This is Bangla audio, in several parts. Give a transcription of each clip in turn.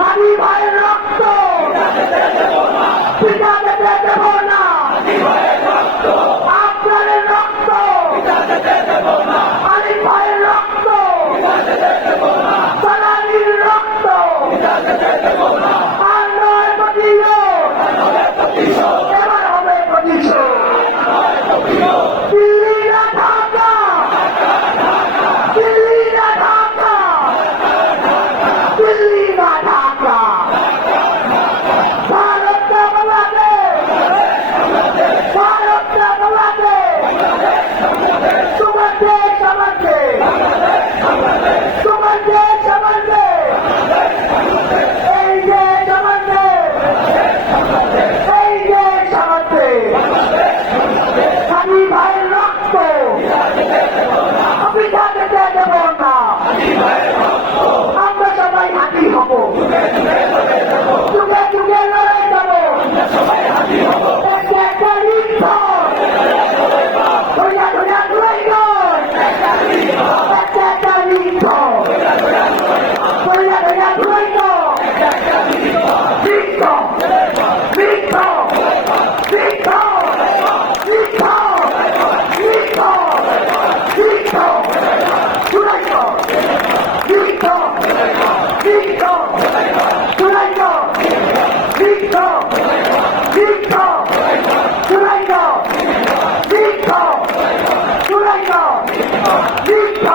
হানি ভাইয়ের রক্ত পিতাতে দেব না, আপনাদের রক্ত হানি ভাইয়ের রক্ত সালামির রক্ত আর নয় প্রতিশোধ, এবার হবে প্রতিশোধ। দিল্লি না ঢাকা, দিল্লি না ঢাকা, দিল্লি না ঢাকা, ভারত না বাংলাদেশ, ভারত না বাংলাদেশ, তোমার দেশ আমার দেশ, তোমার দেশ আমার দেশ, এই দেশ আমার দেশ, এই দেশ আমার দেশ। হানি ভাইয়ের রক্ত পিতাতে দেব না, আমরা সবাই হাতি হব, যুগে যুগে লড়াই যাব, একটা একটা যুদ্ধ, ধরিয়া ধরিয়া ঘুরাই নয়, একটা একটা যুদ্ধ, ধরিয়া ধরিয়া ঘুরাই নয়, যুদ্ধ যুদ্ধ যুদ্ধ যুদ্ধ যুদ্ধ যুদ্ধ ঘুরাই নয়, যুদ্ধ যুদ্ধ ঘুরাই নয়, যুদ্ধ যুদ্ধ ঘুরাই নয়, যুদ্ধ ঘুরাই নয়, যুদ্ধ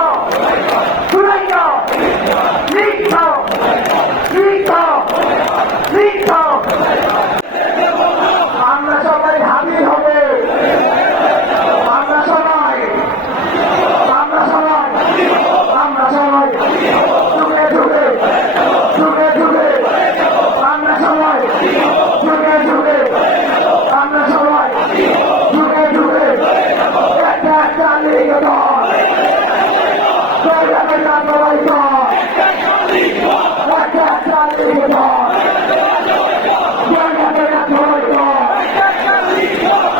ঘুরাই নয়, যুদ্ধ যুদ্ধ যুদ্ধ। আমরা সবাই হাজির হবে, আমরা সবাই আমরা সবাই আমরা সবাই যুগে যুগে যুগে যুগে আমরা সবাই যুগে যুগে আমরা সবাই যুগে যুগে একটা একটা লিগ দল, একটা একটা লড়াই দল, একটা একটা লিগ দল, একটা একটা লড়াই দল,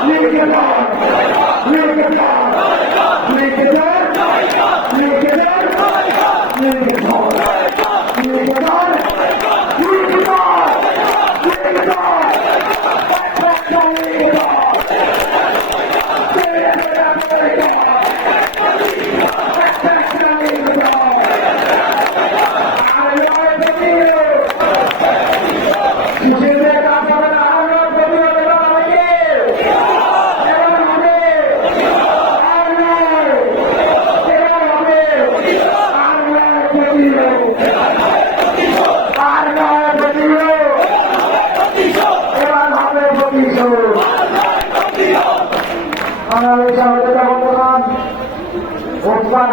লিগ দল, লিগ দল, লিগ দল, লিগ দল, লিগ দল, লিগ দল, লিগ দল, লিগ দল, একটা লিগ দল, একটা লিগ দল। আর নয় প্রতিরোধ, নিজেদের কাজ হবে না, আর নয় প্রতিরোধ, এবার হবে, এবার হবে, আর নয়, এবার হবে, আর নয় প্রতিরোধ, আর নয় প্রতিরোধ, এবার হবে প্রতিশোধ। বাংলাদেশ আমাদের বর্তমান